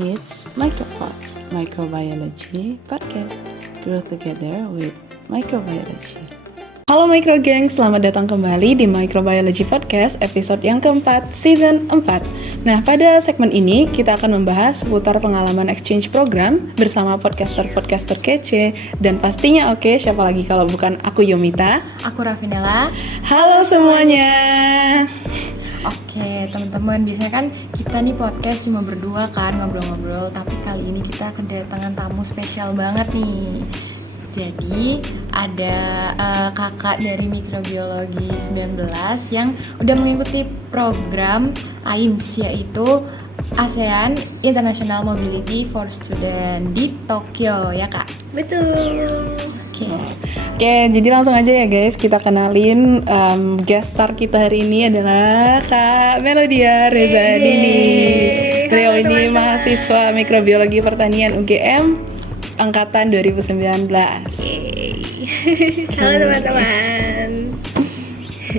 It's Micropods, Microbiology Podcast. Grow together with Microbiology. Halo Micro Gang, selamat datang kembali di Microbiology Podcast episode yang keempat, season 4. Nah, pada segmen ini kita akan membahas seputar pengalaman exchange program bersama podcaster-podcaster kece. Dan pastinya siapa lagi kalau bukan aku Yomita. Aku Rafinella. Halo semuanya. Oke teman-teman, biasanya kan kita nih podcast cuma berdua kan, ngobrol-ngobrol. Tapi kali ini kita kedatangan tamu spesial banget nih. Jadi ada kakak dari Mikrobiologi 19 yang udah mengikuti program AIMS, yaitu ASEAN International Mobility for Student di Tokyo, ya kak? Betul. Oke, jadi langsung aja ya guys, kita kenalin guest star kita hari ini adalah Kak Melodia Rezadini. Beliau ini mahasiswa Mikrobiologi Pertanian UGM angkatan 2019. Halo teman-teman.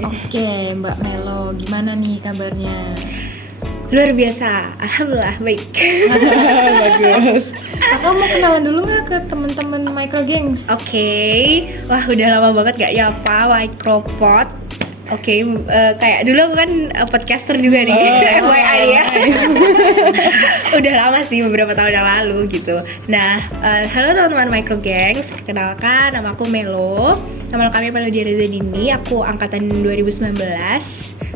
Oke Mbak Melo, gimana nih kabarnya? Luar biasa, alhamdulillah baik. Bagus. Kakak mau kenalan dulu nggak ke teman-teman Micro Gangs? Oke, wah udah lama banget gak nyapa Micropod. Oke, kayak dulu aku kan podcaster juga nih, FYI ya. Udah lama sih, beberapa tahun yang lalu gitu. Nah, halo teman-teman Micro Gangs, perkenalkan nama aku Melo. Nama lengkapnya Melodia Rezadini, aku angkatan 2019.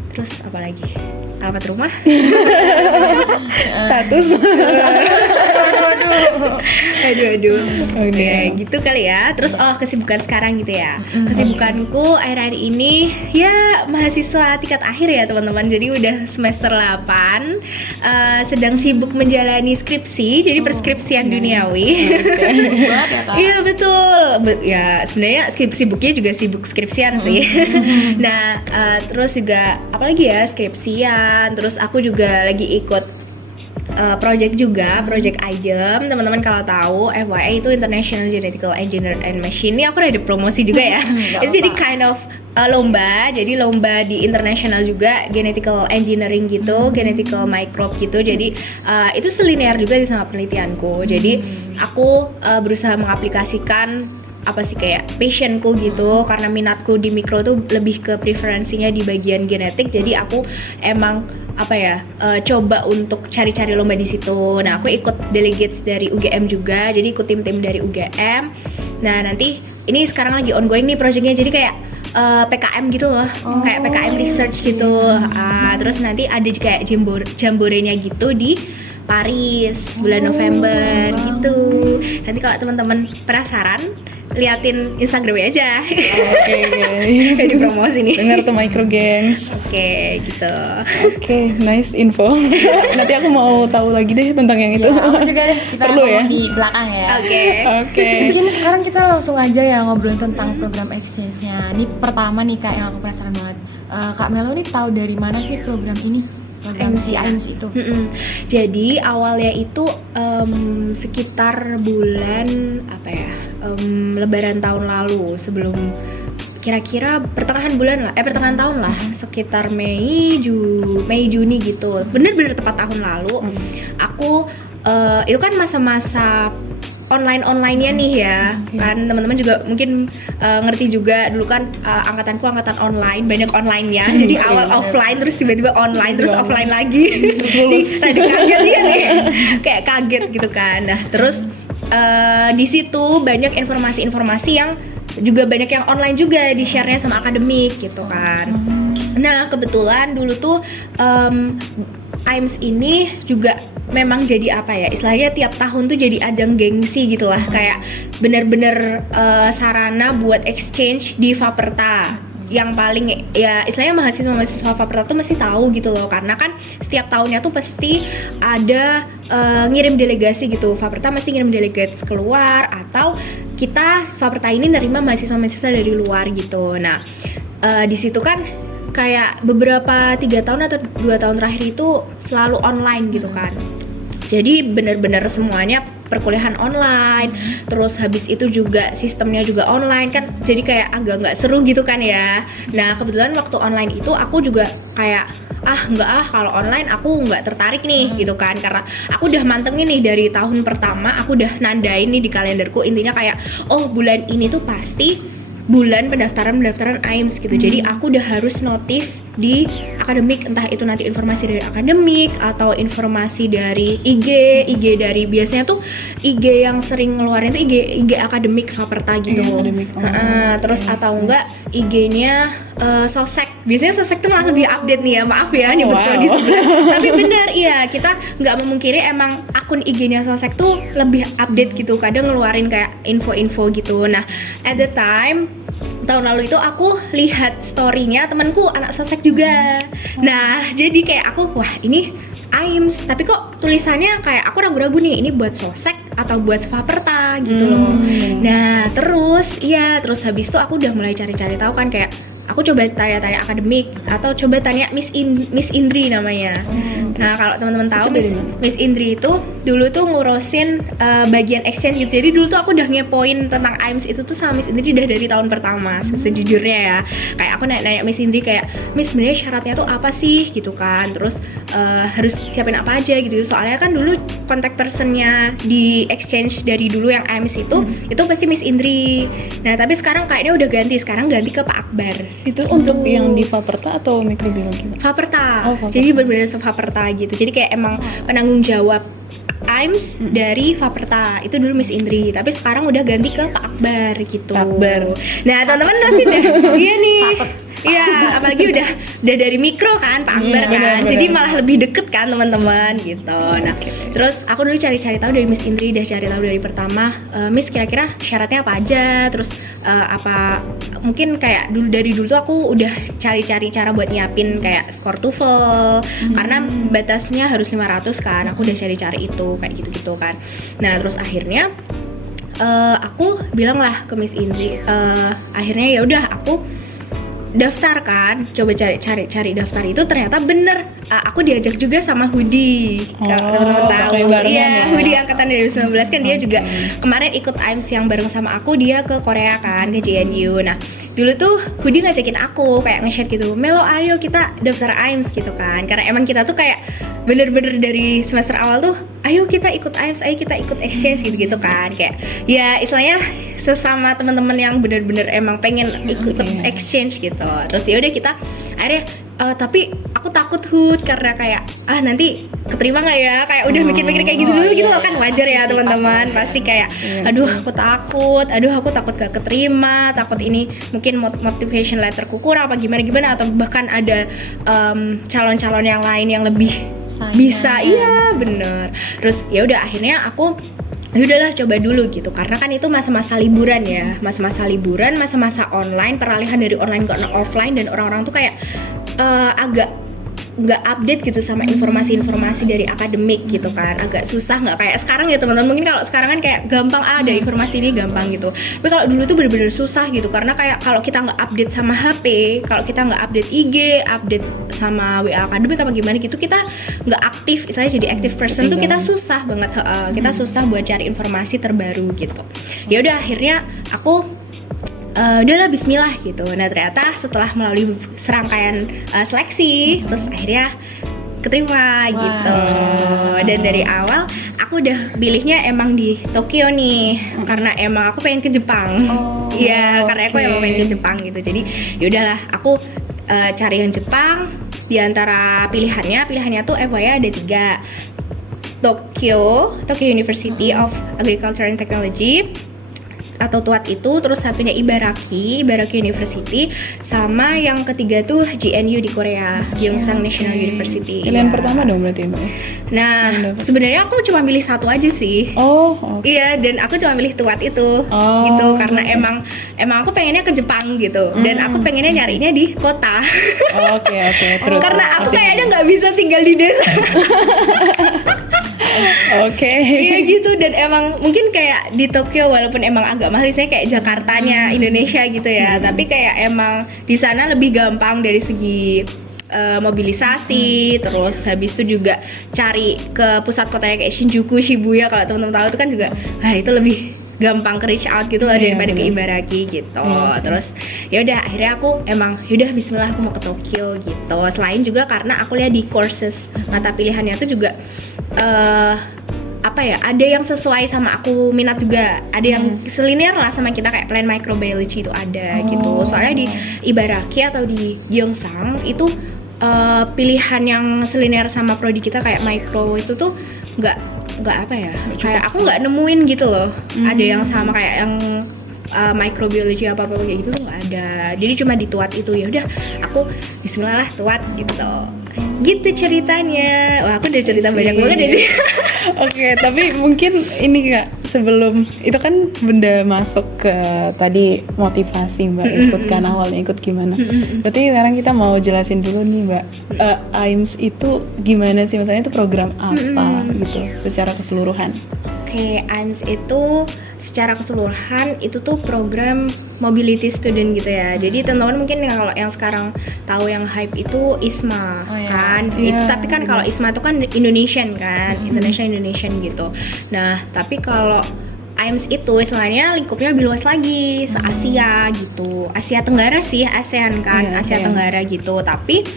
Terus apa lagi? Alamat rumah? Status. Aduh. Oke, gitu kali ya. Terus kesibukan sekarang gitu ya. Kesibukanku akhir-akhir ini ya mahasiswa tingkat akhir ya teman-teman. Jadi udah semester 8, sedang sibuk menjalani skripsi. Jadi perskripsian duniawi. Sibuk banget ya kak? Iya betul. Ya sebenarnya sibuknya juga sibuk skripsian sih. Nah, terus juga apalagi ya, skripsian. Terus aku juga lagi ikut project juga, project IGEM. Teman-teman kalau tahu, FYI itu International Genetical Engineer and Machine. Ini aku ada promosi juga ya. Itu jadi kind of lomba. Jadi lomba di international juga, genetical engineering gitu, genetical microbe gitu. Jadi itu selinear juga sama penelitianku. Jadi aku berusaha mengaplikasikan apa sih kayak passionku gitu, karena minatku di mikro tuh lebih ke preferensinya di bagian genetik. Jadi aku emang coba untuk cari-cari lomba di situ. Nah, aku ikut delegates dari UGM juga, jadi ikut tim-tim dari UGM. Nah, nanti ini sekarang lagi ongoing nih projectnya, jadi kayak PKM gitu loh, kayak PKM research gitu. Terus nanti ada kayak jamborenya gitu di Paris bulan November gitu. Nanti kalau teman-teman penasaran, liatin Instagramnya aja. Oke guys. Jadi promosi nih. Dengar tuh Micro Gangs. Oke, gitu. Oke, nice info. Nanti aku mau tahu lagi deh tentang yang itu. Ya, aku juga deh, kita Perlu ya? ngomong di belakang ya. Oke. Mungkin sekarang kita langsung aja ya ngobrolin tentang program exchange-nya. Ini pertama nih kak, yang aku penasaran banget. Kak Melo nih tahu dari mana sih program ini? Program si AIMS itu. Jadi awalnya itu sekitar bulan Lebaran tahun lalu, sebelum kira-kira pertengahan tahun lah, sekitar Mei Juni gitu, bener-bener tepat tahun lalu. Aku itu kan masa-masa online-nya nih ya, kan teman-teman juga mungkin ngerti juga dulu kan angkatan online, banyak online-nya. Jadi awal offline terus tiba-tiba online terus offline lagi. Terus rada kaget ya nih. Kayak kaget gitu kan. Nah, terus di situ banyak informasi-informasi yang juga banyak yang online juga di-share-nya sama akademik gitu kan. Nah, kebetulan dulu tuh AIMS ini juga memang jadi istilahnya tiap tahun tuh jadi ajang gengsi gitu lah, kayak bener-bener sarana buat exchange di Faperta. Yang paling ya istilahnya mahasiswa Faperta tuh mesti tahu gitu loh, karena kan setiap tahunnya tuh pasti ada ngirim delegasi gitu. Faperta mesti ngirim delegasi keluar, atau kita Faperta ini nerima mahasiswa-mahasiswa dari luar gitu. Nah, di situ kan kayak beberapa 3 tahun atau 2 tahun terakhir itu selalu online gitu kan. Jadi benar-benar semuanya perkuliahan online, terus habis itu juga sistemnya juga online kan, jadi kayak agak nggak seru gitu kan ya. Nah, kebetulan waktu online itu aku juga kayak kalau online aku nggak tertarik nih gitu kan, karena aku udah mantengin nih dari tahun pertama, aku udah nandain nih di kalenderku, intinya kayak oh bulan ini tuh pasti bulan pendaftaran AIMS gitu. Jadi aku udah harus notice di akademik, entah itu nanti informasi dari akademik atau informasi dari IG dari, biasanya tuh IG yang sering ngeluarin tuh IG akademik Faperta gitu. Terus atau enggak IG-nya Sosek. Biasanya Sosek tuh malah lebih update nih ya, maaf ya nyebut prodi sebelah. Tapi benar, iya, kita nggak memungkiri emang akun IG-nya Sosek tuh lebih update gitu, kadang ngeluarin kayak info-info gitu. Nah, at the time tahun lalu itu aku lihat story-nya temanku anak Sosek juga. Nah, jadi kayak aku, wah ini AIMS, tapi kok tulisannya kayak aku ragu-ragu nih, ini buat Sosek atau buat Faperta gitu loh. Nah, terus habis itu aku udah mulai cari-cari tahu kan, kayak aku coba tanya-tanya akademik atau coba tanya Miss Indri namanya. Nah, kalau teman-teman tahu Miss Indri itu dulu tuh ngurusin bagian exchange gitu. Jadi dulu tuh aku udah ngepoin tentang AIMS itu tuh sama Miss Indri udah dari tahun pertama, sejujurnya ya. Kayak aku nanya Miss Indri kayak, Miss sebenarnya syaratnya tuh apa sih gitu kan. Terus harus siapin apa aja gitu. Soalnya kan dulu contact personnya di exchange dari dulu yang AIMS itu pasti Miss Indri. Nah, tapi sekarang kayaknya udah ganti, sekarang ganti ke Pak Akbar. Itu untuk yang di Faperta atau mikrobiologi? Faperta. Jadi benar-benar Faperta gitu. Jadi kayak emang penanggung jawab AIMS dari Faperta itu dulu Miss Indri, tapi sekarang udah ganti ke Pak Akbar gitu. Nah, teman-teman pasti deh. Iya nih. Iya, apalagi udah dari mikro kan Pak Akbar kan. Jadi malah lebih deket kan teman-teman gitu. Nah, terus aku dulu cari-cari tahu dari Miss Indri, udah cari tahu dari pertama, Miss kira-kira syaratnya apa aja, terus apa mungkin kayak dari dulu tuh aku udah cari-cari cara buat nyiapin kayak skor TOEFL karena batasnya harus 500 kan. Aku udah cari-cari itu kayak gitu-gitu kan. Nah, terus akhirnya aku bilang lah ke Miss Indri, akhirnya ya udah aku daftar kan, coba cari daftar itu, ternyata bener aku diajak juga sama Hudi. Kalau teman-teman tahu, iya, Hudi angkatan 2019 kan, dia juga kemarin ikut AIMS yang bareng sama aku, dia ke Korea kan, ke JNU. Nah, dulu tuh Hudi ngajakin aku kayak nge-share gitu, Melo ayo kita daftar AIMS gitu kan, karena emang kita tuh kayak bener-bener dari semester awal tuh ayo kita ikut AIMS, ayo kita ikut exchange gitu-gitu kan, kayak ya istilahnya sesama teman-teman yang bener-bener emang pengen ikut exchange gitu. Terus ya udah kita akhirnya tapi aku takut Hud karena kayak nanti keterima nggak ya, kayak udah mikir-mikir kayak gitu dulu gitu loh kan, wajar ya teman-teman, pasti kayak aduh aku takut gak keterima, takut ini mungkin motivation letterku kurang apa gimana atau bahkan ada calon-calon yang lain yang lebih bisa. Iya bener. Terus ya udah akhirnya aku udahlah coba dulu gitu, karena kan itu masa-masa liburan ya, masa-masa online, peralihan dari online ke offline, dan orang-orang tuh kayak agak nggak update gitu sama informasi-informasi dari akademik gitu kan, agak susah, nggak kayak sekarang ya teman-teman. Mungkin kalau sekarang kan kayak gampang ada informasi ini gampang gitu, tapi kalau dulu tuh bener-bener susah gitu, karena kayak kalau kita nggak update sama HP, kalau kita nggak update IG, update sama WA akademik apa gimana gitu, kita nggak aktif, misalnya jadi active person tuh kita susah banget, kita susah buat cari informasi terbaru gitu. Ya udah akhirnya aku udahlah bismillah gitu. Nah, ternyata setelah melalui serangkaian seleksi, terus akhirnya keterima gitu. Dan dari awal aku udah pilihnya emang di Tokyo nih, karena emang aku pengen ke Jepang. Iya, karena aku emang pengen ke Jepang gitu. Jadi yaudahlah aku cari yang Jepang. Di antara pilihannya tuh FYI ada 3. Tokyo University of Agriculture and Technology atau TUAT itu, terus satunya Ibaraki University, sama yang ketiga tuh JNU di Korea, Yonsang National University. Pilihan pertama dong berarti Mbak. Nah, sebenarnya aku cuma milih satu aja sih. Iya, dan aku cuma milih TUAT itu, gitu, karena emang aku pengennya ke Jepang gitu, dan aku pengennya nyarinya di kota. Terus. Karena aku kayaknya nggak bisa tinggal di desa. Iya gitu, dan emang mungkin kayak di Tokyo walaupun emang agak mahal, saya kayak Jakartanya Indonesia gitu ya, tapi kayak emang di sana lebih gampang dari segi mobilisasi, terus habis itu juga cari ke pusat kotanya kayak Shinjuku, Shibuya, kalau teman-teman tahu itu kan juga itu gampang ke reach out gitu loh daripada ke bener. Ibaraki gitu. Iya sih. Terus ya udah akhirnya aku emang yaudah bismillah aku mau ke Tokyo gitu. Selain juga karena aku lihat di courses mata pilihannya tuh juga apa ya, ada yang sesuai sama aku minat juga, ada yang selinear lah sama kita kayak plan microbiology itu ada gitu. Soalnya di Ibaraki atau di Gyeongsang itu pilihan yang selinear sama prodi kita kayak micro itu tuh nggak apa ya, kayak aku nggak nemuin gitu loh. Ada yang sama kayak yang microbiology apa kayak gitu tuh nggak ada. Jadi cuma di TUAT itu, ya udah aku bismillah lah TUAT gitu ceritanya. Wah, aku udah cerita banyak banget jadi. Oke, tapi mungkin ini Kak, sebelum itu kan benda masuk ke tadi motivasi Mbak ikut kan, awalnya ikut gimana. Berarti sekarang kita mau jelasin dulu nih Mbak, AIMS itu gimana sih, maksudnya itu program apa gitu secara keseluruhan? Oke, AIMS itu secara keseluruhan itu tuh program mobility student gitu ya. Jadi teman-teman mungkin kalau yang sekarang tahu yang hype itu ISMA kan. Itu tapi kan kalau ISMA itu kan Indonesian kan, Indonesian gitu. Nah, tapi kalau AIMS itu istilahnya lingkupnya lebih luas lagi, se-Asia gitu. Asia Tenggara sih, ASEAN kan, Asia Tenggara gitu. Tapi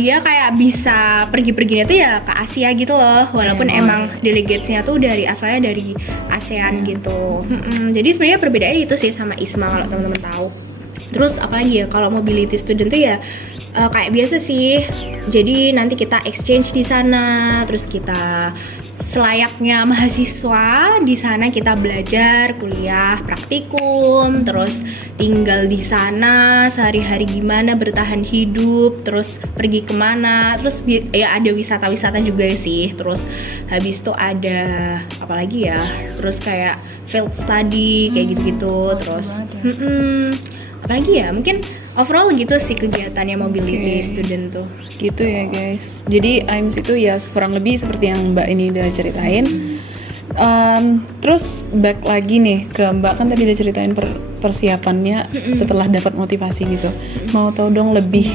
dia kayak bisa pergi-perginya tuh ya ke Asia gitu loh, walaupun emang delegatesnya tuh asalnya dari ASEAN gitu. Jadi sebenarnya perbedaannya itu sih sama ISMA kalau teman-teman tahu. Terus apalagi ya, kalau mobility student tuh ya kayak biasa sih. Jadi nanti kita exchange di sana, terus kita selayaknya mahasiswa di sana kita belajar, kuliah, praktikum, terus tinggal di sana sehari-hari gimana bertahan hidup, terus pergi kemana, terus ya ada wisata-wisata juga sih. Terus habis itu ada apa lagi ya? Terus kayak field study kayak gitu-gitu. Terus apalagi ya? Mungkin overall gitu sih kegiatannya mobility student tuh. Gitu ya guys. Jadi AIMS itu ya kurang lebih seperti yang Mbak ini udah ceritain. Terus back lagi nih ke Mbak, kan tadi udah ceritain persiapannya setelah dapat motivasi gitu. Mau tahu dong lebih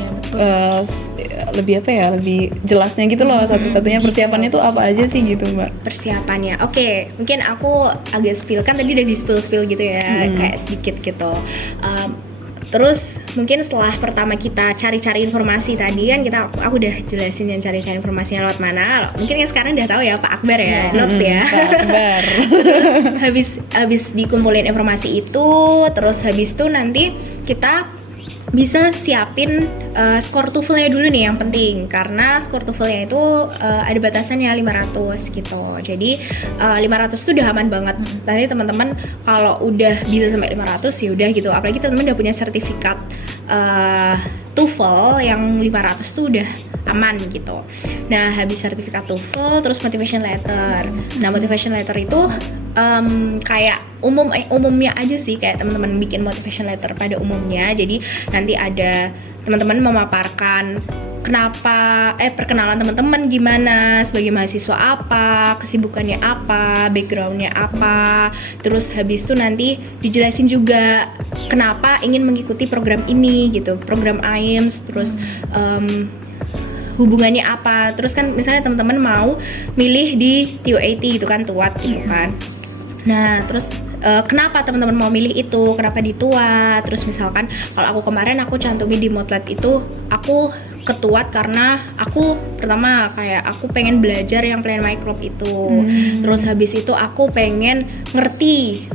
lebih apa ya, lebih jelasnya gitu loh, satu-satunya persiapannya tuh apa aja sih gitu Mbak? Persiapannya, oke, mungkin aku agak spill, kan tadi udah di spill gitu ya, kayak sedikit gitu. Terus mungkin setelah pertama kita cari-cari informasi tadi kan aku udah jelasin yang cari-cari informasinya lewat mana. Mungkin yang sekarang udah tahu ya Pak Akbar ya, note ya. Pak Akbar. Terus habis dikumpulin informasi itu, terus habis itu nanti kita bisa siapin skor TOEFL-nya dulu nih yang penting, karena skor TOEFL-nya itu ada batasannya 500 gitu. Jadi 500 itu udah aman banget. Nanti teman-teman kalau udah bisa sampai 500 ya udah gitu. Apalagi teman-teman udah punya sertifikat TOEFL yang 500 tuh udah aman gitu. Nah, habis sertifikat TOEFL terus motivation letter. Nah, motivation letter itu kayak umumnya aja sih, kayak teman-teman bikin motivation letter pada umumnya. Jadi nanti ada teman-teman memaparkan kenapa perkenalan teman-teman gimana, sebagai mahasiswa apa, kesibukannya apa, backgroundnya apa. Terus habis itu nanti dijelasin juga kenapa ingin mengikuti program ini gitu, program AIMS. Terus hubungannya apa. Terus kan misalnya teman-teman mau milih di TUAT itu kan, TUAT gitu kan. Nah, terus kenapa teman-teman mau milih itu, kenapa di TUAT. Terus misalkan kalau aku kemarin aku cantumin di Motlet itu, aku ketuat karena aku pertama kayak aku pengen belajar yang plan microbe itu. Terus habis itu aku pengen ngerti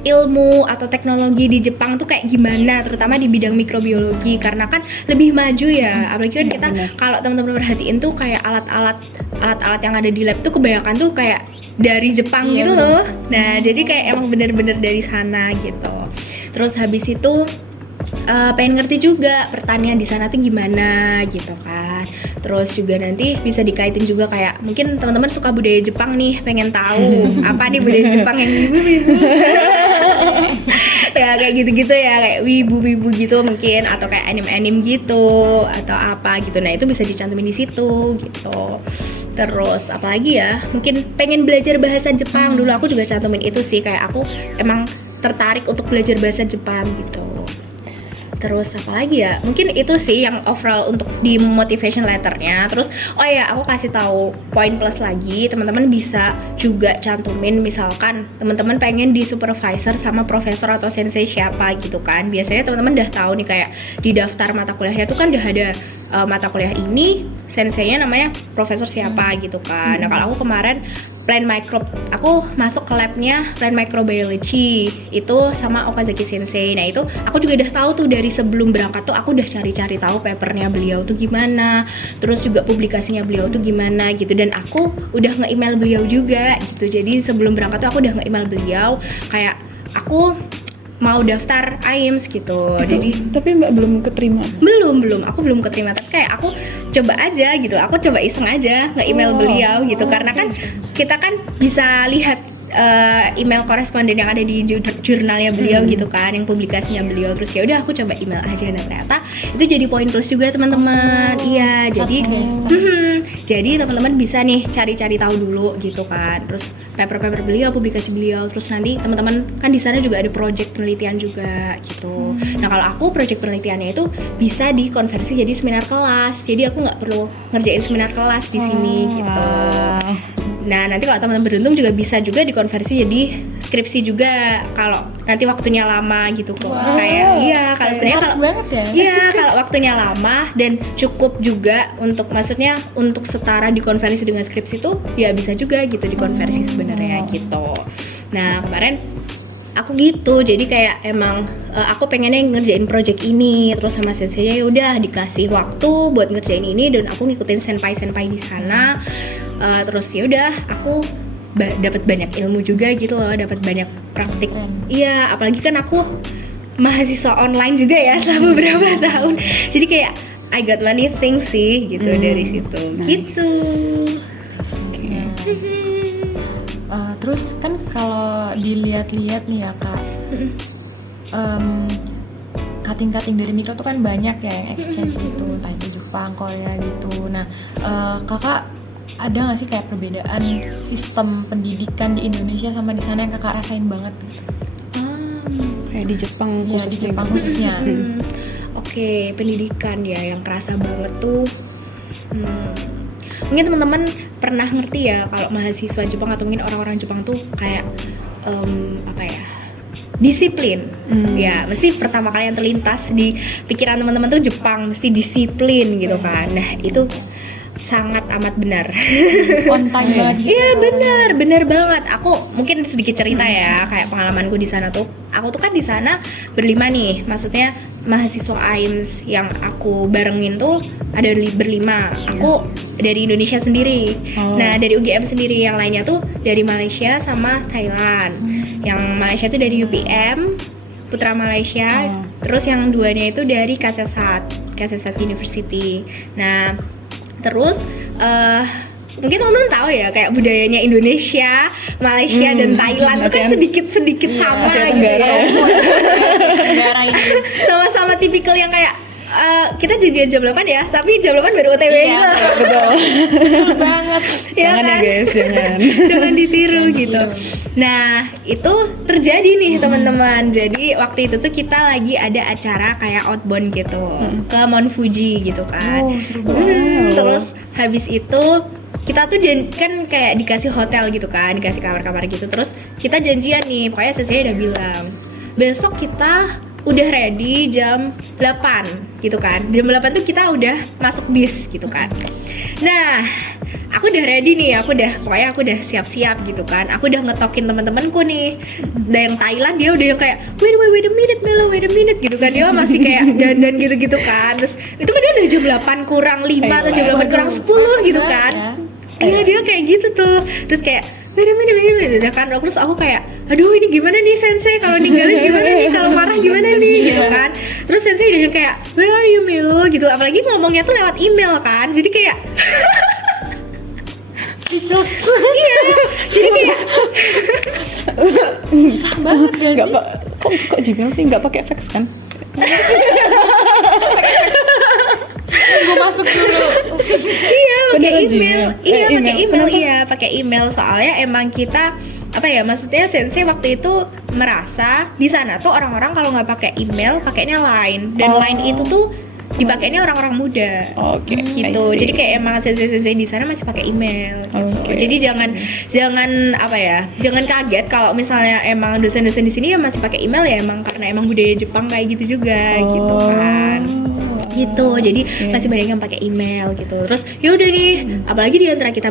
ilmu atau teknologi di Jepang tuh kayak gimana, terutama di bidang mikrobiologi, karena kan lebih maju ya. Apalagi kan kita kalau teman-teman perhatiin tuh kayak alat-alat yang ada di lab tuh kebanyakan tuh kayak dari Jepang gitu loh. Nah, jadi kayak emang bener-bener dari sana gitu. Terus habis itu pengen ngerti juga pertanian di sana tuh gimana gitu kan. Terus juga nanti bisa dikaitin juga kayak mungkin teman-teman suka budaya Jepang nih, pengen tahu apa nih budaya Jepang yang wibu-wibu. Ya kayak gitu-gitu ya, kayak wibu-wibu gitu mungkin, atau kayak anime-anime gitu atau apa gitu. Nah, itu bisa dicantumin di situ gitu. Terus apalagi ya, mungkin pengen belajar bahasa Jepang. Dulu aku juga cantumin itu sih, kayak aku emang tertarik untuk belajar bahasa Jepang gitu. Terus apa lagi ya? Mungkin itu sih yang overall untuk di motivation letternya. Terus oh ya, aku kasih tahu poin plus lagi, teman-teman bisa juga cantumin misalkan teman-teman pengen di supervisor sama profesor atau sensei siapa gitu kan. Biasanya teman-teman udah tahu nih kayak di daftar mata kuliahnya tuh kan udah ada mata kuliah ini senseinya namanya profesor siapa gitu kan. Nah, kalau aku kemarin aku masuk ke labnya plant microbiology itu sama Okazaki sensei. Nah, itu aku juga udah tahu tuh dari sebelum berangkat tuh aku udah cari-cari tahu papernya beliau tuh gimana, terus juga publikasinya beliau tuh gimana gitu, dan aku udah nge-email beliau juga gitu. Jadi sebelum berangkat tuh aku udah nge-email beliau kayak aku mau daftar AIMS gitu. Jadi tapi Mbak belum keterima. Belum, aku belum keterima, tapi kayak aku coba aja gitu. Aku coba iseng aja nge-email beliau gitu, karena kan kita kan bisa lihat email koresponden yang ada di jurnalnya beliau gitu kan, yang publikasinya beliau. Terus ya udah aku coba email aja, dan ternyata itu jadi poin plus juga teman-teman. Iya, jadi teman-teman bisa nih cari-cari tahu dulu gitu kan. Terus paper beliau, publikasi beliau. Terus nanti teman-teman kan di sana juga ada project penelitian juga gitu. Nah, kalau aku project penelitiannya itu bisa dikonversi jadi seminar kelas. Jadi aku nggak perlu ngerjain seminar kelas di sini gitu. Nah, nanti kalau teman-teman beruntung juga bisa juga dikonversi jadi skripsi juga kalau nanti waktunya lama gitu kok. Kayak kalau sebenarnya kalau kalau waktunya lama dan cukup juga untuk maksudnya untuk setara dikonversi dengan skripsi tuh ya bisa juga gitu dikonversi sebenarnya gitu. Nah, kemarin aku gitu, jadi kayak emang aku pengennya ngerjain project ini, terus sama senseinya ya udah dikasih waktu buat ngerjain ini, dan aku ngikutin senpai di sana. Terus ya udah aku dapat banyak ilmu juga gitu loh, dapat banyak praktik. Iya, apalagi kan aku mahasiswa online juga ya selama beberapa tahun. Jadi kayak I got many things sih gitu dari situ. Nice. Gitu. Terus kan kalau dilihat-lihat nih ya Kak, cutting dari mikro tuh kan banyak ya yang exchange gitu, entah itu Jepang, Korea gitu. Nah, Kakak ada nggak sih kayak perbedaan sistem pendidikan di Indonesia sama di sana yang Kakak rasain banget? Kayak di Jepang khususnya. Di Jepang khususnya. Oke, pendidikan ya yang kerasa banget tuh. Mungkin teman-teman pernah ngerti ya kalau mahasiswa Jepang atau mungkin orang-orang Jepang tuh kayak disiplin. Ya, mesti pertama kali yang terlintas di pikiran teman-teman tuh Jepang mesti disiplin gitu kan. Nah, itu sangat amat benar. On time banget gitu. Iya, benar banget. Aku mungkin sedikit cerita ya, kayak pengalamanku di sana tuh. Aku tuh kan di sana berlima nih, maksudnya mahasiswa AIMS yang aku barengin tuh ada berlima. Aku dari Indonesia sendiri. Nah, dari UGM sendiri, yang lainnya tuh dari Malaysia sama Thailand. Yang Malaysia tuh dari UPM, Putra Malaysia. Terus yang duanya itu dari Kasetsat University. Nah, terus mungkin teman-teman tahu ya kayak budayanya Indonesia, Malaysia dan Thailand itu kan sedikit sama gitu ya. Sama-sama tipikal yang kayak kita janjian jam 8 ya, tapi jam 8 baru OTW gitu. Betul banget. Jangan ya guys, jangan ditiru gitu. Nah, itu terjadi nih teman-teman. Jadi waktu itu tuh kita lagi ada acara kayak outbound gitu ke Mount Fuji gitu kan. Seru banget. Terus habis itu kita tuh kan kayak dikasih hotel gitu kan, dikasih kamar-kamar gitu. Terus kita janjian nih, pokoknya sensei udah bilang besok kita udah ready jam 8 gitu kan. Jam 8 tuh kita udah masuk bis gitu kan. Nah, aku udah ready nih, aku udah siap-siap gitu kan. Aku udah ngetokin teman-temanku nih. Dan yang Thailand dia udah yang kayak wait a minute Melo, wait a minute gitu kan. Dia masih kayak dandan gitu-gitu kan. Terus itu kan dia udah jam 8 kurang 5 atau jam 8 kurang 10 gitu kan. Iya, dia kayak gitu tuh. Terus kayak wait a minute kan. Terus aku kayak aduh ini gimana nih sensei, kalau ninggalin gimana nih, kalau marah gimana nih gitu kan. Terus sensei udah kayak where are you Melo gitu. Apalagi ngomongnya tuh lewat email kan. Jadi kayak speechless. Iya, jadi kayak susah banget gak sih? Kok Gmail sih nggak pakai fax kan? Gue masuk dulu. Iya, pakai email. Pakai email. Iya, pakai email. Soalnya emang kita apa ya, maksudnya sensei waktu itu merasa di sana tuh orang-orang kalau nggak pakai email pakainya Line, dan Line itu tuh dipakainya orang-orang muda. Oke, Gitu. I see. Jadi kayak emang sensei-sensei di sana masih pakai email. Gitu. Oke. Jadi jangan apa ya, jangan kaget kalau misalnya emang dosen-dosen di sini ya masih pakai email, ya emang karena emang budaya Jepang kayak gitu juga gitu kan. Gitu. Jadi masih banyak yang pakai email gitu. Terus ya udah nih, apalagi di antara kita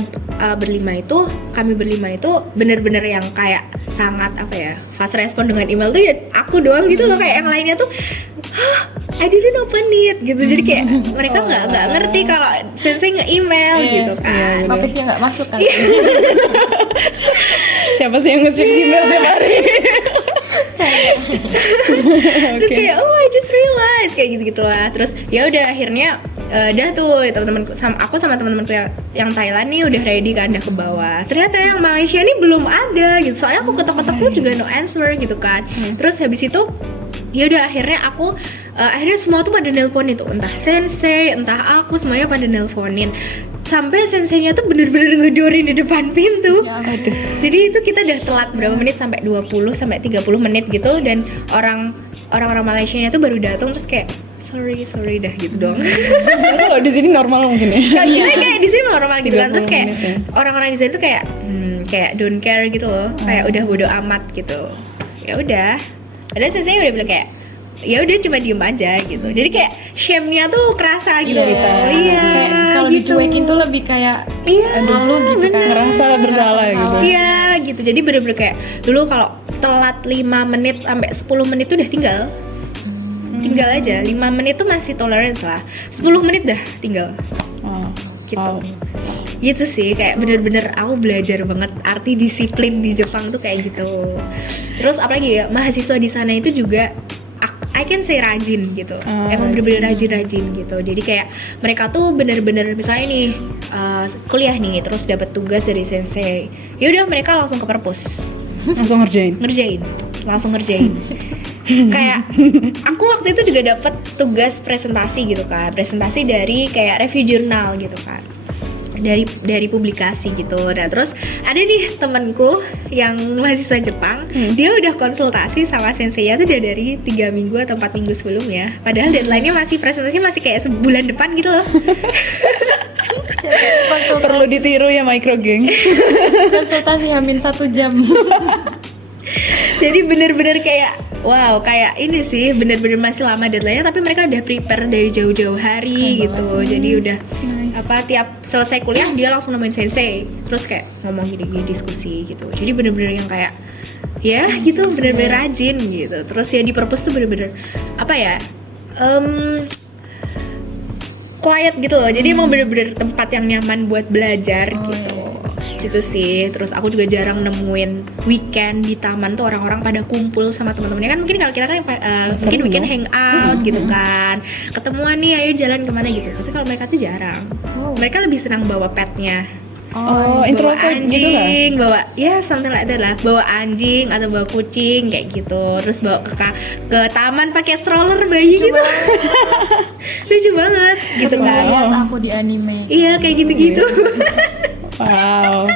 kami berlima itu bener-bener yang kayak sangat apa ya, fast respon dengan email tuh ya aku doang gitu loh. Kayak yang lainnya tuh I didn't open it gitu. Jadi kayak mereka nggak ngerti kalau sensei nge-email gitu kan. Notifnya nggak masuk kan? Siapa sih yang ngecek Gmail tiap hari? Terus kayak I just realized kayak gitu lah. Terus ya udah akhirnya dah tuh teman-temanku aku sama teman-temanku yang Thailand nih udah ready kan, udah ke bawah. Ternyata yang Malaysia nih belum ada gitu. Soalnya aku ketok-ketok pun juga no answer gitu kan. Terus habis itu ya udah akhirnya semua tuh pada nelpon itu, entah sensei, entah aku, semuanya pada nelponin. Sampai senseinya tuh bener-bener ngedorin di depan pintu. Aduh. Jadi itu kita udah telat berapa menit, sampai 20 sampai 30 menit gitu, dan orang-orang Malaysianya tuh baru datang. Terus kayak sorry dah gitu dong. Kalau di sini normal mungkin ya. Kayak di sini normal gitu kan. Terus 30 kayak menit ya. orang-orang di sini tuh kayak don't care gitu loh, kayak udah bodo amat gitu. Ya udah. Padahal sensei udah bilang kayak ya udah cuma diem aja gitu. Jadi kayak shame-nya tuh kerasa gitu. Iya. Kayak kalau gitu. dicuekin tuh lebih kayak malu gitu kan. Ngerasa bersalah gitu. Iya gitu. Jadi bener-bener kayak dulu kalau telat 5 menit sampai 10 menit tuh udah tinggal. Tinggal aja. 5 menit tuh masih tolerance lah. 10 menit dah tinggal. Gitu. Wow. Gitu sih, kayak bener-bener aku belajar banget arti disiplin di Jepang tuh kayak gitu. Terus apalagi ya, mahasiswa di sana itu juga I can say rajin gitu. Emang bener-bener rajin-rajin gitu. Jadi kayak mereka tuh bener-bener misalnya nih kuliah nih, terus dapat tugas dari sensei. Ya udah mereka langsung ke perpus. Langsung ngerjain. Langsung ngerjain. Kayak aku waktu itu juga dapat tugas presentasi gitu kan. Presentasi dari kayak review jurnal gitu kan. Dari publikasi gitu. Nah terus ada nih temanku yang mahasiswa Jepang, dia udah konsultasi sama senseinya tuh udah dari 3 minggu atau 4 minggu sebelumnya. Padahal deadline-nya presentasi masih kayak sebulan depan gitu loh. Perlu ditiru ya micro geng. Konsultasi hamin 1 jam. Jadi bener-bener kayak wow, kayak ini sih bener-bener masih lama deadline-nya, tapi mereka udah prepare dari jauh-jauh hari gitu. Jadi udah tiap selesai kuliah dia langsung nemuin sensei, terus kayak ngomong gini-gini, diskusi gitu. Jadi bener-bener yang kayak ya gitu, bener-bener rajin gitu. Terus ya di perpus tuh bener-bener apa ya, quiet gitu loh. Jadi emang bener-bener tempat yang nyaman buat belajar gitu. Gitu sih. Terus aku juga jarang nemuin weekend di taman tuh orang-orang pada kumpul sama teman-temannya. Kan mungkin kalau kita kan mungkin weekend hangout gitu kan, ketemuan nih ayo jalan kemana gitu. Tapi kalau mereka tuh jarang. Mereka lebih senang bawa petnya. Oh, bawa introvert gitu kan? anjing, bawa ya something like that lah, bawa anjing atau bawa kucing kayak gitu. Terus bawa ke taman pakai stroller bayi gitu. Lucu banget gitu kan. Lihat aku di anime. Iya kayak gitu-gitu. Wow.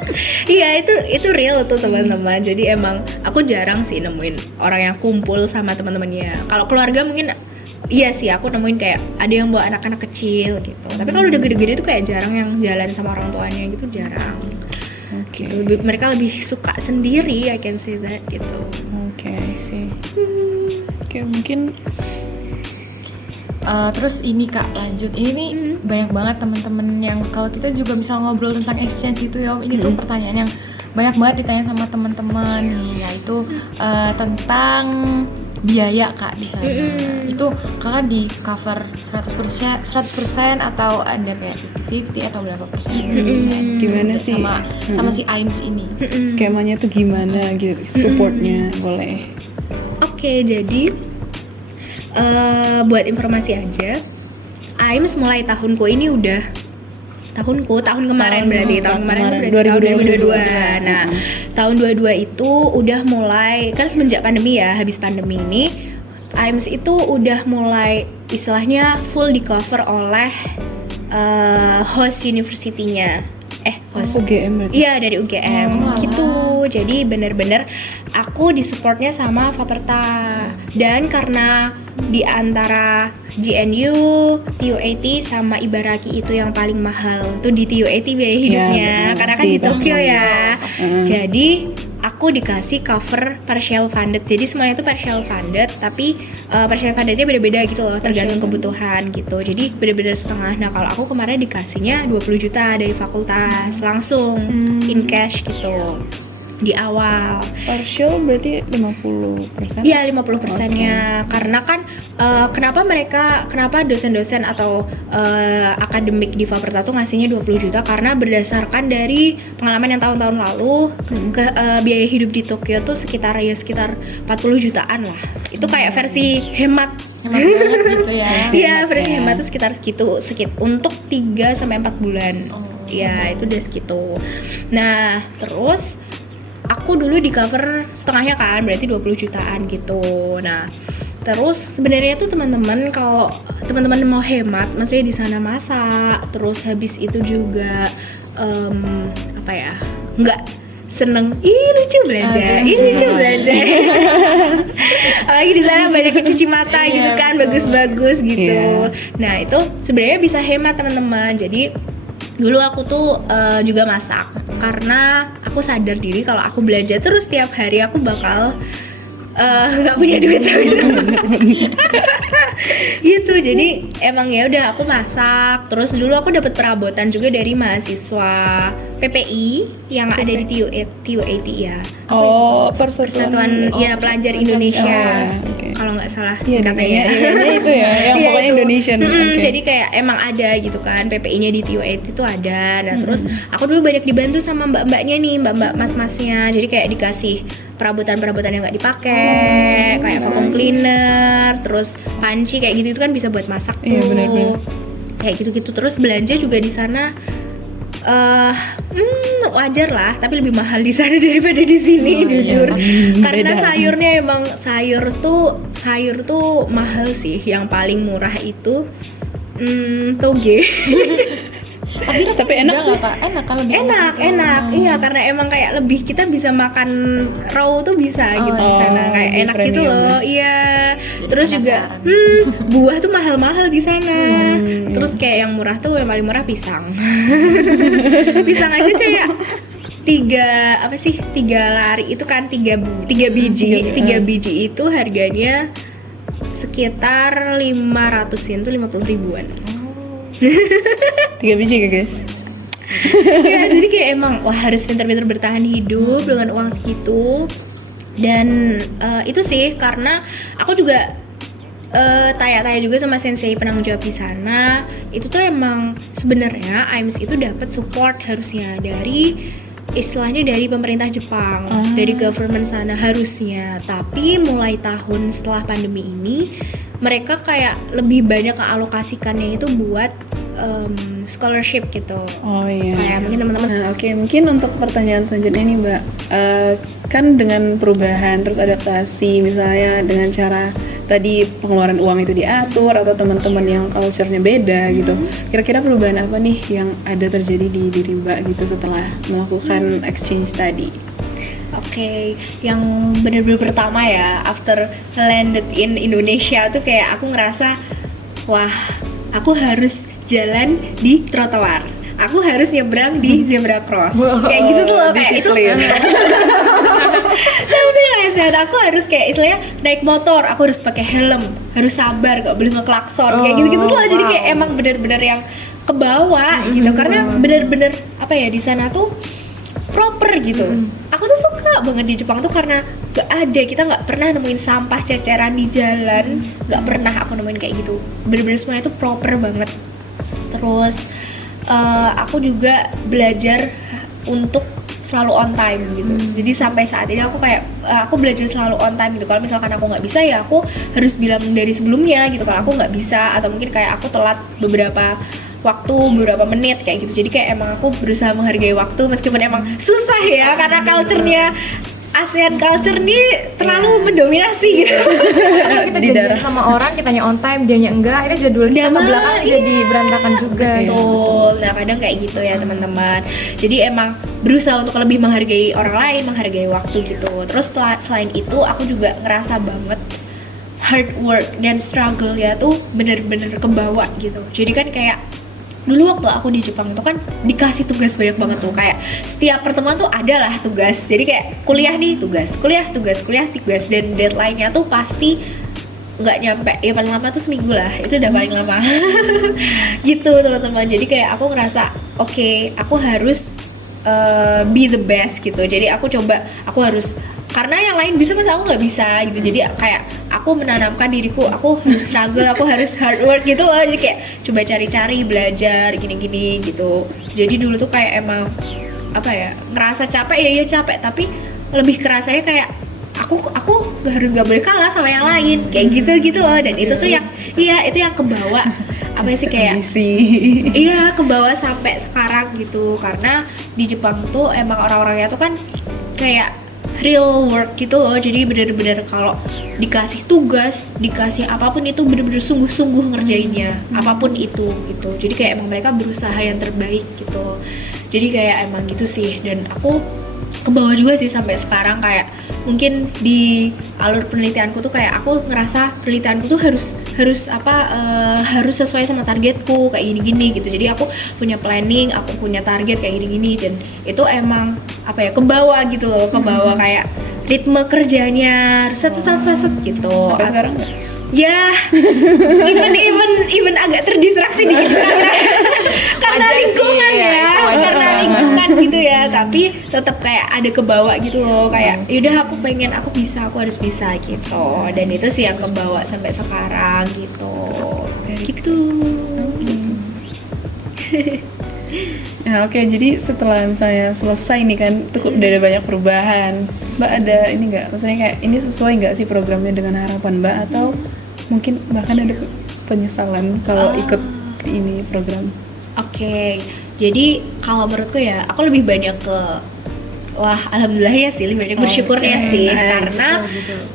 Iya itu real tuh teman-teman. Jadi emang aku jarang sih nemuin orang yang kumpul sama teman-temannya. Kalau keluarga mungkin iya sih, aku nemuin kayak ada yang bawa anak-anak kecil gitu. Tapi kalau udah gede-gede tuh kayak jarang yang jalan sama orang tuanya gitu, jarang. Oke. Gitu. Mereka lebih suka sendiri, I can say that gitu. Oke, sih. Oke, mungkin Terus ini Kak, lanjut. Ini nih banyak banget teman-teman yang kalau kita juga misal ngobrol tentang exchange itu ya, ini tuh pertanyaan yang banyak banget ditanya sama teman-teman nih, yaitu tentang biaya Kak di sana. Itu Kakak di cover 100% atau ada kayak 50-50 atau berapa persen? Gimana sih? Sama si AIMS ini. Skemanya tuh gimana gitu, supportnya boleh. Oke, jadi buat informasi aja, AIMS mulai tahun kemarin berarti tahun kemarin itu berarti tahun 2022. Nah, tahun 22 itu udah mulai, kan semenjak pandemi ya, habis pandemi ini AIMS itu udah mulai istilahnya full di cover oleh host university-nya. Host UGM berarti. Iya, dari UGM gitu. gitu. Jadi bener-bener aku disupportnya sama Faperta. Dan karena di antara GNU, TU80 sama Ibaraki itu yang paling mahal tuh di TU80 biaya hidupnya, benar, karena kan di pasti, Tokyo pasti. ya. Jadi aku dikasih cover partial funded. Jadi semuanya itu partial funded, tapi partial fundednya beda-beda gitu loh, tergantung kebutuhan gitu. Jadi bener-bener setengah. Nah kalau aku kemarin dikasihnya 20 juta dari fakultas langsung in cash gitu di awal. Partial berarti 50%? Iya 50%-nya. Karena kan kenapa dosen-dosen atau akademik di Faperta tuh ngasihnya 20 juta karena berdasarkan dari pengalaman yang tahun-tahun lalu biaya hidup di Tokyo tuh sekitar 40 jutaan lah. Itu kayak versi hemat. Hemat banget gitu ya. Iya, versi ya. hemat tuh sekitar segitu untuk 3 sampai 4 bulan. Oh. Iya, itu udah segitu. Nah, terus aku dulu di cover setengahnya kan, berarti 20 jutaan gitu. Nah, terus sebenarnya tuh teman-teman kalau teman-teman mau hemat, maksudnya di sana masak, terus habis itu juga nggak seneng, lucu belanja, lucu belanja. Apalagi di sana banyak cuci mata gitu kan, bagus-bagus gitu. Nah, itu sebenarnya bisa hemat teman-teman. Jadi dulu aku tuh juga masak karena aku sadar diri kalau aku belanja terus tiap hari aku bakal nggak punya duit gitu. Jadi emang ya udah aku masak. Terus dulu aku dapat perabotan juga dari mahasiswa PPI yang ada di TU80 ya. Oh, Persatuan ya Pelajar Indonesia. Kalau nggak salah singkatannya. Iya, itu ya, yang Iya, pokoknya itu. Indonesian. Oke. Jadi kayak emang ada gitu kan, PPI-nya di TU80 itu ada. Nah, terus aku dulu banyak dibantu sama mbak-mbaknya nih, mbak-mbak mas-masnya. Jadi kayak dikasih perabotan-perabotan yang nggak dipakai, kayak vacuum cleaner, terus panci kayak gitu itu kan bisa buat masak tuh. Iya, benar-benar. Kayak gitu-gitu. Terus belanja juga di sana wajar lah, tapi lebih mahal di sana daripada di sini jujur. Karena Beda. sayurnya emang sayur tuh mahal sih. Yang paling murah itu toge. Tapi enak sih. Pak. Enak kan lebih enak. Iya, karena emang kayak lebih kita bisa makan raw tuh bisa gitu di sana. Kayak lebih enak gitu premium. loh. Iya. Terus juga buah tuh mahal-mahal di sana. Terus kayak yang murah tuh yang paling murah pisang. Pisang aja kayak tiga lari itu kan tiga biji itu harganya sekitar 500 yen tuh 50 ribuan. 3 biji ya guys. Ya jadi kayak emang wah harus pintar-pintar bertahan hidup dengan uang segitu. Dan itu sih karena aku juga tanya-tanya juga sama sensei penanggung jawab di sana. Itu tuh emang sebenarnya AIMS itu dapat support harusnya dari istilahnya dari pemerintah Jepang, dari government sana harusnya. Tapi mulai tahun setelah pandemi ini mereka kayak lebih banyak alokasikannya itu buat scholarship gitu. Oh iya. Kayak mungkin teman-teman. Nah, oke, mungkin untuk pertanyaan selanjutnya nih, Mbak. Kan dengan perubahan terus adaptasi misalnya dengan cara tadi pengeluaran uang itu diatur atau teman-teman yang culture-nya beda gitu. Kira-kira perubahan apa nih yang ada terjadi di diri Mbak gitu setelah melakukan exchange tadi? Oke, yang benar-benar pertama ya, after landed in Indonesia tuh kayak aku ngerasa, wah, aku harus jalan di trotoar. Aku harus nyebrang di zebra cross. Kayak gitu tuh loh, kayak itu. Something like that. Aku harus kayak istilahnya naik motor, aku harus pakai helm, harus sabar, gak boleh ngeklakson. Kayak gitu-gitu tuh loh. Jadi kayak emang benar-benar yang kebawa gitu. Karena benar-benar apa ya di sana tuh proper gitu. Aku tuh suka banget di Jepang tuh karena gak ada, kita gak pernah nemuin sampah ceceran di jalan. Gak pernah aku nemuin kayak gitu. Bener-bener semuanya tuh proper banget. Terus aku juga belajar untuk selalu on time gitu. Jadi sampai saat ini aku kayak aku belajar selalu on time gitu. Kalau misalkan aku nggak bisa ya aku harus bilang dari sebelumnya gitu. Kalau aku nggak bisa atau mungkin kayak aku telat beberapa menit kayak gitu. Jadi kayak emang aku berusaha menghargai waktu meskipun emang susah ya karena culture-nya ASEAN culture nih terlalu mendominasi gitu. Kita Di janjian darah. sama orang, kitanya on time, dianya enggak, akhirnya jadwal kita ke belakang jadi berantakan juga. Betul. Nah kadang kayak gitu ya teman-teman. Jadi emang berusaha untuk lebih menghargai orang lain, menghargai waktu gitu. Terus selain itu aku juga ngerasa banget hard work dan struggle ya tuh bener-bener kebawa gitu. Jadi kan kayak dulu waktu aku di Jepang itu kan dikasih tugas banyak banget tuh, kayak setiap pertemuan tuh ada lah tugas. Jadi kayak kuliah nih tugas, kuliah tugas, dan deadline-nya tuh pasti nggak nyampe, ya paling lama tuh seminggu lah, itu udah paling lama. Gitu teman-teman. Jadi kayak aku ngerasa oke, aku harus be the best gitu. Jadi aku harus, karena yang lain bisa masa aku nggak bisa gitu. Jadi kayak aku menanamkan diriku, aku harus struggle, aku harus hard work gitu loh. Jadi kayak coba cari-cari, belajar gini-gini gitu. Jadi dulu tuh kayak emang apa ya, ngerasa capek ya capek, tapi lebih kerasanya kayak aku nggak boleh kalah sama yang lain kayak gitu loh. Dan itu tuh yang itu yang kebawa apa sih kayak iya kebawa sampai sekarang gitu. Karena di Jepang tuh emang orang-orangnya tuh kan kayak real work gitu loh. Jadi bener-bener kalau dikasih tugas, dikasih apapun itu bener-bener sungguh-sungguh ngerjainnya, apapun itu gitu. Jadi kayak emang mereka berusaha yang terbaik gitu. Jadi kayak emang gitu sih. Dan aku kebawa juga sih sampai sekarang, kayak mungkin di alur penelitianku tuh kayak aku ngerasa penelitianku tuh harus sesuai sama targetku kayak gini-gini gitu. Jadi aku punya planning, aku punya target kayak gini-gini, dan itu emang apa ya, kebawa gitu loh, kebawa kayak ritme kerjanya set gitu. Sampai sekarang nggak? Ya, even agak terdistraksi dikit karena Wajar sih, lingkungan ya, ya, itu wajar karena banget. lingkungan gitu ya. Tapi tetap kayak ada kebawa gitu loh, kayak yaudah aku pengen, aku harus bisa gitu. Dan itu sih yang kebawa sampai sekarang gitu. Gitu. Nah, oke, jadi setelah misalnya selesai nih kan, tuh udah ada banyak perubahan. Mbak ada ini nggak? Maksudnya kayak ini sesuai nggak sih programnya dengan harapan Mbak, atau mungkin bahkan ada penyesalan kalau ikut ini program? Oke, jadi kalau menurutku ya, aku lebih banyak ke alhamdulillah ya sih, lebih banyak bersyukurnya sih,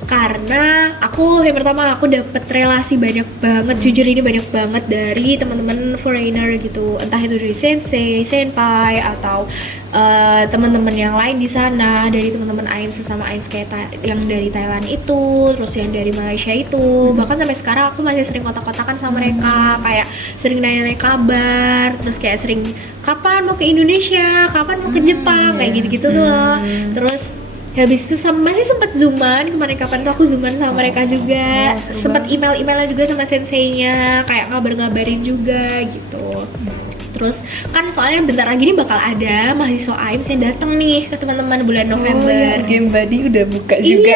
karena aku yang pertama aku dapet relasi banyak banget, jujur ini banyak banget dari teman-teman foreigner gitu, entah itu dari sensei, senpai, atau teman-teman yang lain di sana, dari teman-teman AIMS sesama AIMS kayak yang dari Thailand itu, terus yang dari Malaysia itu, bahkan sampai sekarang aku masih sering kontak-kontakan sama mereka, kayak sering nanya kabar, terus kayak sering kapan mau ke Indonesia, kapan mau ke Jepang, kayak gitu-gitu tuh loh. Terus habis itu masih sempat zooman, kemarin kapan tuh aku zooman sama mereka juga, sempat email-emailan juga sama senseinya, kayak ngabarin juga gitu. Terus kan soalnya bentar lagi nih bakal ada mahasiswa AIMS yang datang nih ke teman-teman bulan November. Game Buddy udah buka juga.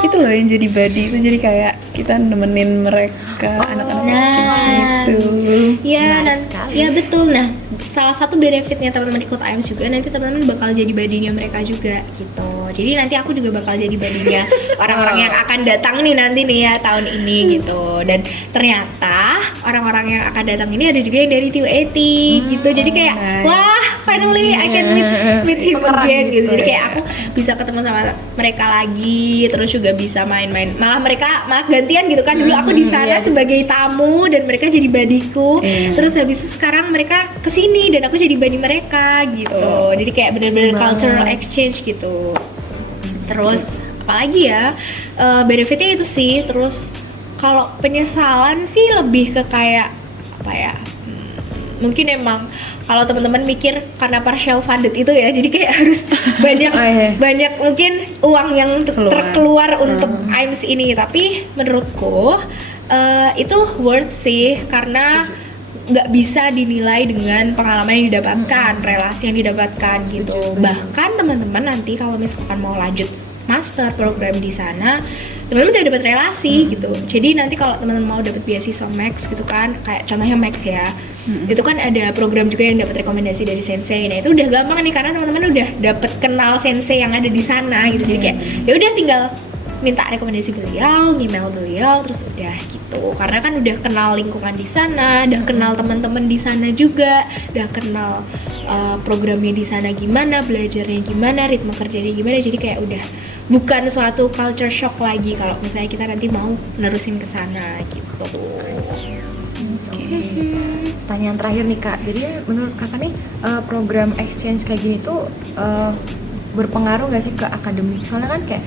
Itu loh yang jadi buddy itu, jadi kayak kita nemenin mereka, anak-anak kecil gitu. Ya, Menarik sekali. ya betul. Nah, salah satu benefitnya teman-teman ikut AIMS juga, nanti teman-teman bakal jadi badinya mereka juga gitu. Jadi nanti aku juga bakal jadi badinya orang-orang yang akan datang nih nanti nih ya tahun ini gitu. Dan ternyata orang-orang yang akan datang ini ada juga yang dari TUAT gitu. Jadi kayak wah, finally I can meet him again gitu. Jadi kayak aku bisa ketemu sama mereka lagi, terus juga bisa main-main. Malah gantian gitu kan. Dulu aku di sana sebagai tamu dan mereka jadi badiku. Terus habis itu sekarang mereka kesini dan aku jadi badi mereka gitu. Jadi kayak bener-bener cultural exchange gitu. Terus apalagi ya, benefitnya itu sih. Terus kalau penyesalan sih lebih ke kayak apa ya, mungkin emang kalau teman-teman mikir karena partial funded itu ya, jadi kayak harus banyak mungkin uang yang terkeluar untuk AIMS ini. Tapi menurutku itu worth sih, karena nggak bisa dinilai dengan pengalaman yang didapatkan, relasi yang didapatkan gitu. Bahkan teman-teman nanti kalau misalkan mau lanjut master program di sana, teman-teman udah dapat relasi gitu. Jadi nanti kalau teman-teman mau dapat beasiswa Max gitu kan, kayak contohnya Max ya, itu kan ada program juga yang dapat rekomendasi dari sensei. Nah itu udah gampang nih karena teman-teman udah dapat kenal sensei yang ada di sana gitu. Jadi kayak ya udah tinggal minta rekomendasi beliau, email beliau, terus udah gitu. Karena kan udah kenal lingkungan di sana, udah kenal teman-teman di sana juga, udah kenal programnya di sana gimana, belajarnya gimana, ritme kerjanya gimana. Jadi kayak udah bukan suatu culture shock lagi kalau misalnya kita nanti mau nerusin ke sana gitu. Pertanyaan terakhir nih Kak, jadi menurut Kakak nih program exchange kayak gini tuh berpengaruh nggak sih ke akademik? Soalnya kan kayak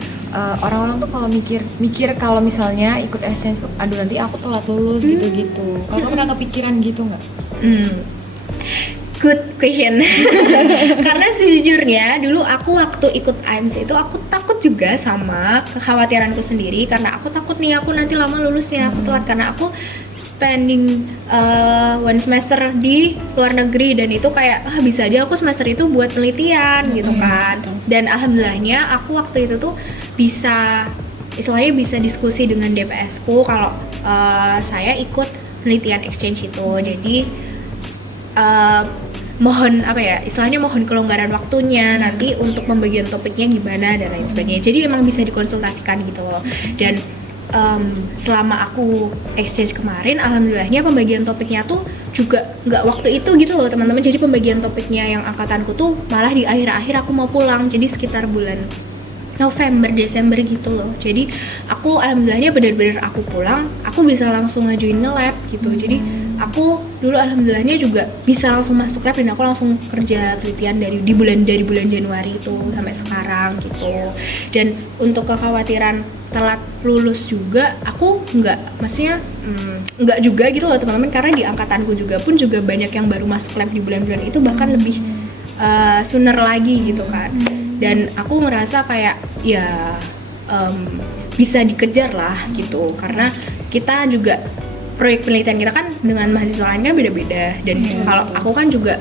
orang-orang tuh kalau mikir kalau misalnya ikut exchange tuh, aduh nanti aku telat lulus gitu-gitu. Kakak pernah kepikiran gitu nggak? Good question. Karena sejujurnya dulu aku waktu ikut IMS itu aku takut juga sama kekhawatiranku sendiri, karena aku takut nih aku nanti lama lulusnya, aku telat karena aku spending one semester di luar negeri, dan itu kayak bisa aja aku semester itu buat penelitian gitu kan. Dan alhamdulillahnya aku waktu itu tuh bisa istilahnya bisa diskusi dengan DPS ku kalau saya ikut penelitian exchange itu. Jadi mohon istilahnya mohon kelonggaran waktunya nanti untuk pembagian topiknya gimana dan lain sebagainya. Jadi emang bisa dikonsultasikan gitu loh. Dan selama aku exchange kemarin, alhamdulillahnya pembagian topiknya tuh juga nggak waktu itu gitu loh teman-teman. Jadi pembagian topiknya yang angkatanku tuh malah di akhir-akhir aku mau pulang, jadi sekitar bulan November, Desember gitu loh. Jadi aku alhamdulillahnya benar-benar aku pulang, aku bisa langsung ngajuin nge-lab gitu. Jadi aku dulu alhamdulillahnya juga bisa langsung masuk lab dan aku langsung kerja penelitian dari bulan Januari itu sampai sekarang gitu. Dan untuk kekhawatiran telat lulus juga aku nggak juga gitu loh teman-teman, karena di angkatanku juga banyak yang baru masuk lab di bulan-bulan itu, bahkan lebih sooner lagi gitu kan. Dan aku ngerasa kayak bisa dikejar lah gitu, karena kita juga proyek penelitian kita kan dengan mahasiswa lain kan beda-beda. Dan kalau aku kan juga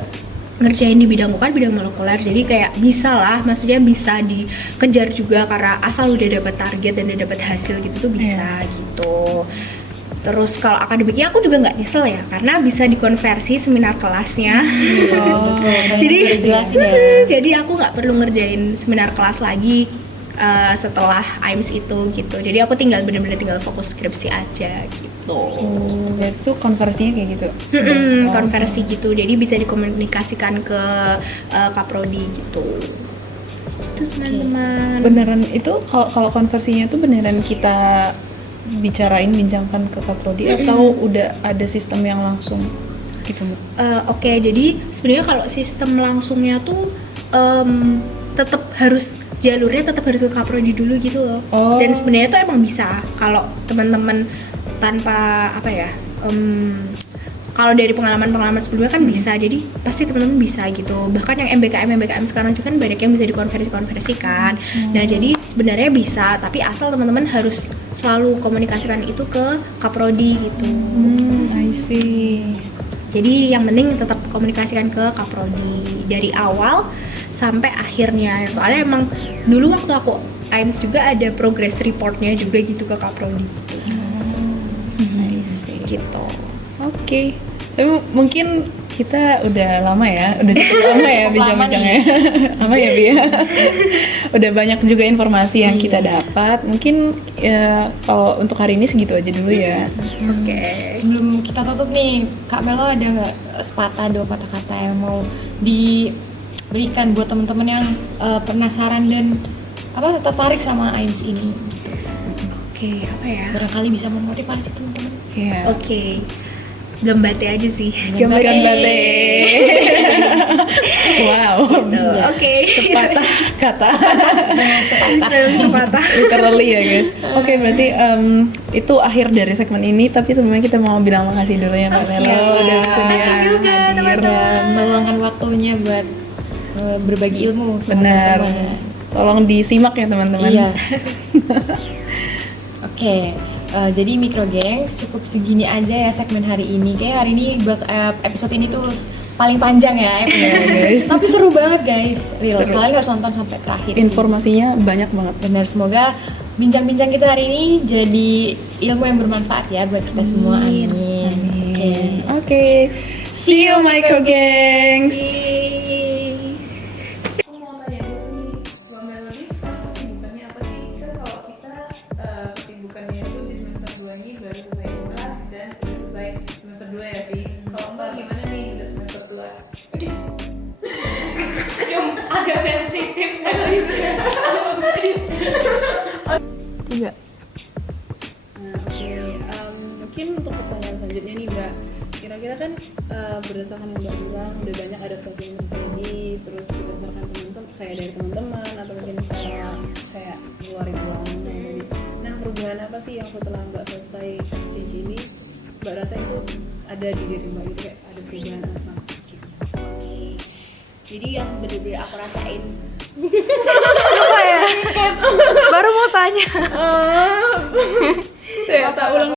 ngerjain di bidang molekuler, jadi kayak bisa lah, maksudnya bisa dikejar juga karena asal udah dapat target dan udah dapat hasil gitu tuh bisa gitu. Terus kalau akademiknya aku juga nggak nyesel ya, karena bisa dikonversi seminar kelasnya. Jadi aku nggak perlu ngerjain seminar kelas lagi setelah IMS itu gitu. Jadi aku benar-benar tinggal fokus skripsi aja gitu. Jadi tuh konversinya kayak gitu. Konversi gitu. Jadi bisa dikomunikasikan ke Kaprodi gitu. Itu teman-teman. Beneran itu kalau konversinya tuh beneran kita bincangkan ke Kaprodi atau udah ada sistem yang langsung gitu? Oke, jadi sebenarnya kalau sistem langsungnya tuh tetap harus jalurnya tetap harus ke Kaprodi dulu gitu loh. Dan sebenarnya tuh emang bisa kalau teman-teman tanpa kalau dari pengalaman sebelumnya kan bisa, jadi pasti teman-teman bisa gitu. Bahkan yang MBKM sekarang juga kan banyak yang bisa dikonversikan. Nah jadi sebenarnya bisa, tapi asal teman-teman harus selalu komunikasikan itu ke Kaprodi gitu. I see. Jadi yang penting tetap komunikasikan ke Kaprodi dari awal sampai akhirnya. Soalnya emang dulu waktu aku IMS juga ada progress reportnya juga gitu ke Kaprodi gitu. I see. Gitu. Oke. Tapi mungkin kita udah lama ya, udah cukup lama ya bincang-bincangnya. Lama ya, Bi. Udah banyak juga informasi yang kita dapat. Mungkin kalau untuk hari ini segitu aja dulu ya. Oke. Sebelum kita tutup nih, Kak Melo ada nggak sepatah dua patah kata yang mau diberikan buat teman-teman yang penasaran dan tertarik sama IMS ini? Gitu. Oke, apa ya? Barangkali bisa memotivasi teman-teman. Iya. Oke. Gambate aja sih. Gambate. Wow. Gitu. Oke. Sepatah kata. Sepatah. Literally ya guys. Oke, berarti itu akhir dari segmen ini. Tapi sebelumnya kita mau bilang makasih dulu ya Mbak Melo udah bersedia Makasih juga teman-teman. Meluangkan waktunya buat berbagi ilmu sama Benar. teman-teman. Tolong disimak ya teman-teman. Iya. Oke. Jadi Micro Gengs cukup segini aja ya segmen hari ini. Kayak hari ini episode ini tuh paling panjang ya guys. Tapi seru banget guys. Real. Seru. Kalian harus nonton sampai terakhir sih. Informasinya banyak banget. Benar, semoga bincang-bincang kita hari ini jadi ilmu yang bermanfaat ya buat kita semua. Amin. Oke. See you Micro Gengs. Semester 2 ya, Pi? Kalau enggak gimana nih udah semester 2? sensitif nggak sih? Tiga. Nah, oke. Mungkin untuk pertanyaan selanjutnya nih Mbak, kira-kira kan berdasarkan yang Mbak bilang udah banyak adaptasi yang terjadi, terus berdasarkan teman-teman kayak dari teman-teman atau mungkin kayak ngeluarin uang gitu. Nah, perubahan apa sih yang setelah Mbak selesai exchange ini Mbak rasa itu ada di diri Mbak gitu, kayak ada perubahan apa? Oke. Jadi yang bener-bener aku rasain Apa ya? Baru mau tanya. Saya tak ulang